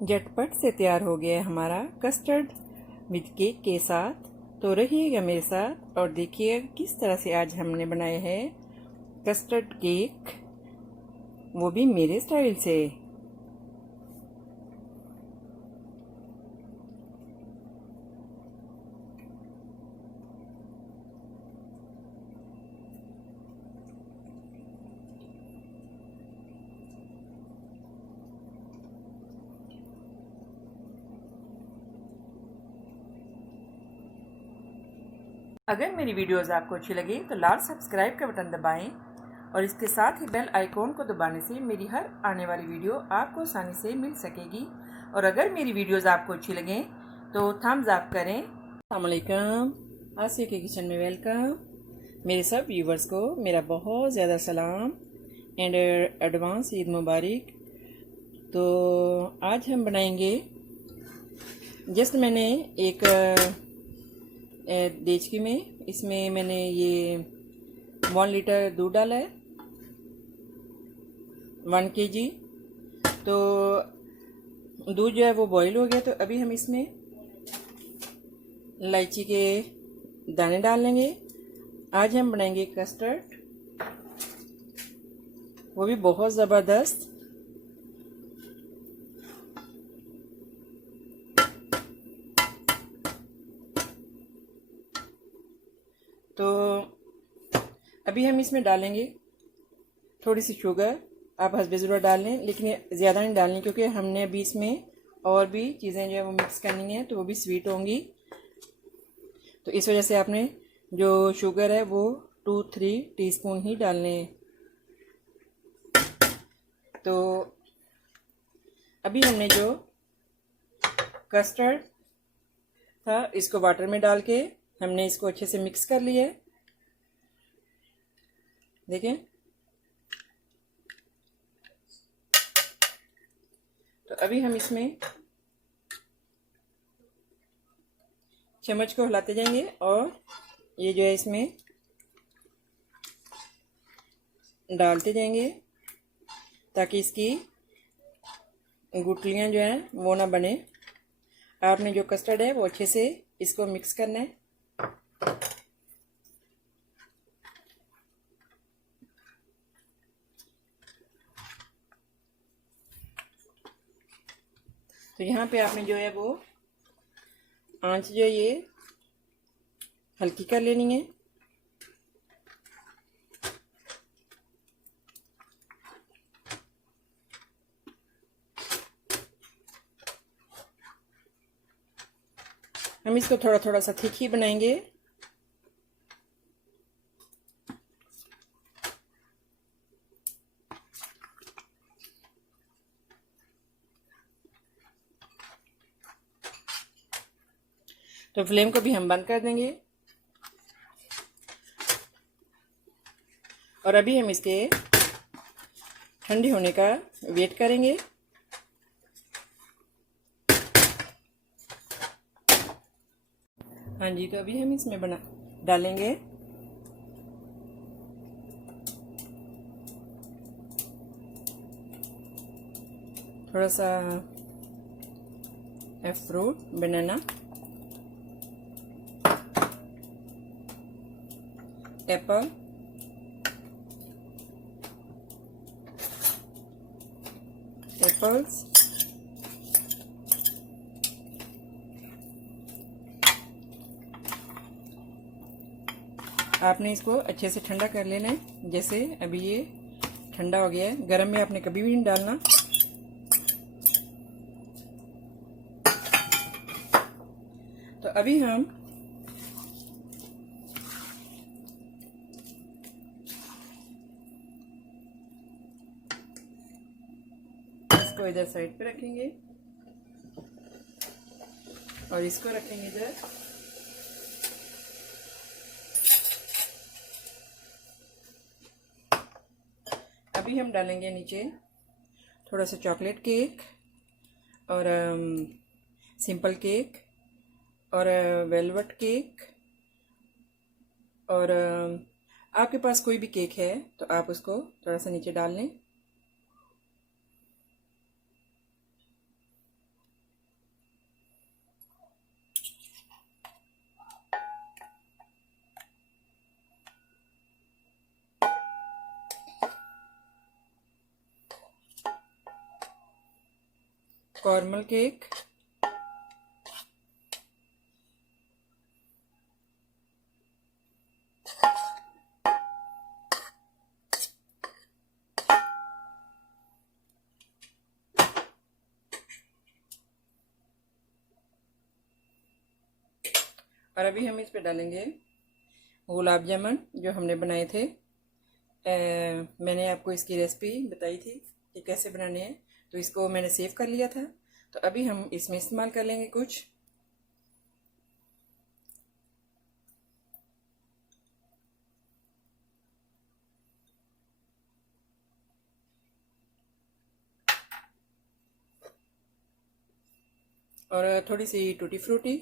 झटपट से तैयार हो गया है हमारा कस्टर्ड विद केक के साथ। तो रहिएगा मेरे साथ और देखिएगा किस तरह से आज हमने बनाया है कस्टर्ड केक, वो भी मेरे स्टाइल से। अगर मेरी वीडियोस आपको अच्छी लगे तो लाल सब्सक्राइब का बटन दबाएं और इसके साथ ही बेल आइकॉन को दबाने से मेरी हर आने वाली वीडियो आपको आसानी से मिल सकेगी। और अगर मेरी वीडियोस आपको अच्छी लगें तो थम्स अप करें। अस्सलाम वालेकुम, आसिया के किचन में वेलकम। मेरे सब व्यूवर्स को मेरा बहुत ज़्यादा सलाम एंड एडवांस ईद मुबारक। तो आज हम बनाएंगे, जस्ट मैंने एक देचकी में, इसमें मैंने ये 1 लीटर दूध डाला है, 1 kg। तो दूध जो है वो बॉईल हो गया। तो अभी हम इसमें इलायची के दाने डाल लेंगे। आज हम बनाएंगे कस्टर्ड, वो भी बहुत ज़बरदस्त। तो अभी हम इसमें डालेंगे थोड़ी सी शुगर। आप हस्बे ज़रूरत डाल लें, लेकिन ज़्यादा नहीं डालनी क्योंकि हमने अभी इसमें और भी चीज़ें जो है वो मिक्स करनी है, तो वो भी स्वीट होंगी। तो इस वजह से आपने जो शुगर है वो 2-3 टीस्पून ही डालने हैं। तो अभी हमने जो कस्टर्ड था इसको वाटर में डाल के हमने इसको अच्छे से मिक्स कर लिया है। देखें, तो अभी हम इसमें चम्मच को हिलाते जाएंगे और ये जो है इसमें डालते जाएंगे ताकि इसकी गुठलियाँ जो हैं वो ना बने। आपने जो कस्टर्ड है वो अच्छे से इसको मिक्स करना है। तो यहाँ पे आपने जो है वो आंच जो है ये हल्की कर लेनी है। हम इसको थोड़ा थोड़ा सा थिक ही बनाएंगे। तो फ्लेम को भी हम बंद कर देंगे और अभी हम इसके ठंडे होने का वेट करेंगे। हाँ जी, तो अभी हम इसमें डालेंगे थोड़ा सा फ्रूट, बनाना, एप्पल, एप्पल्स, आपने इसको अच्छे से ठंडा कर लेना है। जैसे अभी ये ठंडा हो गया है, गर्म में आपने कभी भी नहीं डालना। तो अभी हम इसको इधर साइड पे रखेंगे और इसको रखेंगे इधर। अभी हम डालेंगे नीचे थोड़ा सा चॉकलेट केक और सिंपल केक और वेलवेट केक। और आपके पास कोई भी केक है तो आप उसको थोड़ा सा नीचे डाल लें। कॉर्मल केक, और अभी हम इस पे डालेंगे गुलाब जामुन जो हमने बनाए थे। मैंने आपको इसकी रेसिपी बताई थी कि कैसे बनाने हैं, तो इसको मैंने सेव कर लिया था। तो अभी हम इसमें इस्तेमाल कर लेंगे कुछ। और थोड़ी सी टूटी फ्रूटी,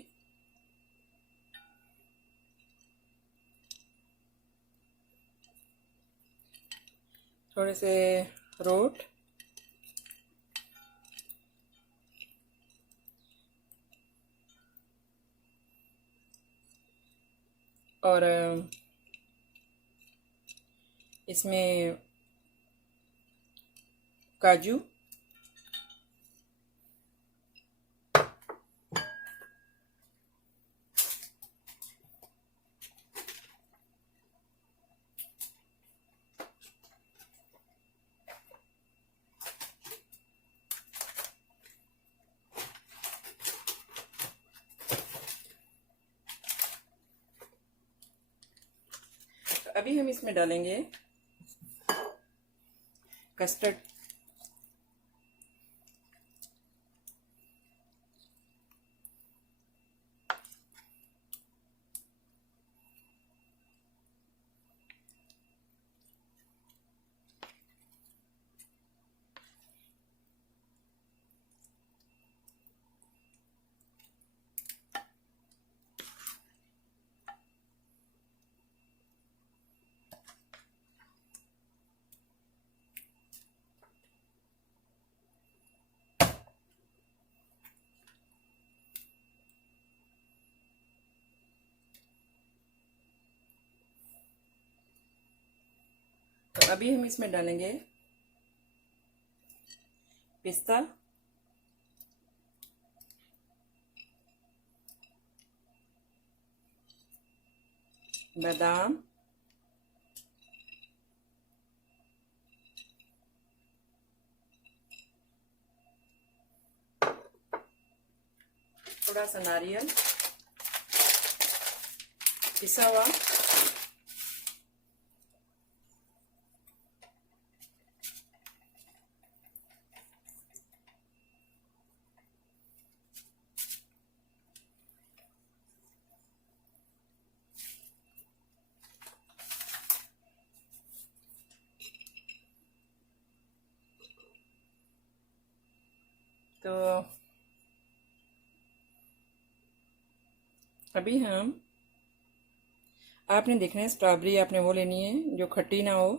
थोड़े से अखरोट, और इसमें काजू, अभी हम इसमें डालेंगे कस्टर्ड। तो अभी हम इसमें डालेंगे पिस्ता, बादाम, थोड़ा सा नारियल पिसा हुआ, तो अभी हम आपने देखना है स्ट्रॉबेरी आपने वो लेनी है जो खट्टी ना हो।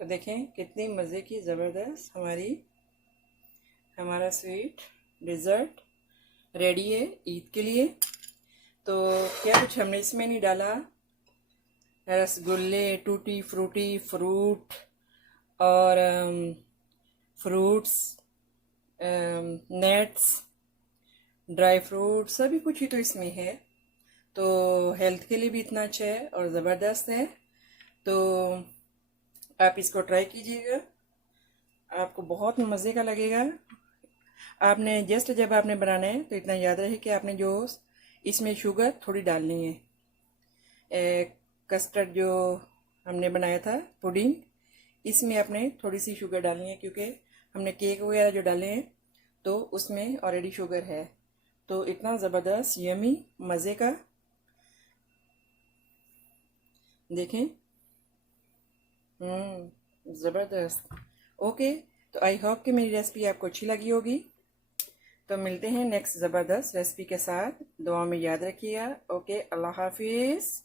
तो देखें कितनी मज़े की ज़बरदस्त हमारा स्वीट डिज़र्ट रेडी है ईद के लिए। तो क्या कुछ हमने इसमें नहीं डाला, रसगुल्ले, टूटी फ्रूटी फ्रूट और फ्रूट्स, नट्स, ड्राई फ्रूट, सभी कुछ ही तो इसमें है। तो हेल्थ के लिए भी इतना अच्छा है और ज़बरदस्त है। तो आप इसको ट्राई कीजिएगा, आपको बहुत मज़े का लगेगा। आपने जस्ट जब आपने बनाना है तो इतना याद रहे कि आपने जो इसमें शुगर थोड़ी डालनी है। कस्टर्ड जो हमने बनाया था पुडिंग, इसमें आपने थोड़ी सी शुगर डालनी है क्योंकि हमने केक वगैरह जो डाले हैं तो उसमें ऑलरेडी शुगर है। तो इतना ज़बरदस्त यमी मज़े का, देखें, ज़बरदस्त। ओके, तो आई होप कि मेरी रेसिपी आपको अच्छी लगी होगी। तो मिलते हैं नेक्स्ट ज़बरदस्त रेसिपी के साथ। दुआ में याद रखिएगा। ओके, अल्लाह हाफिज़।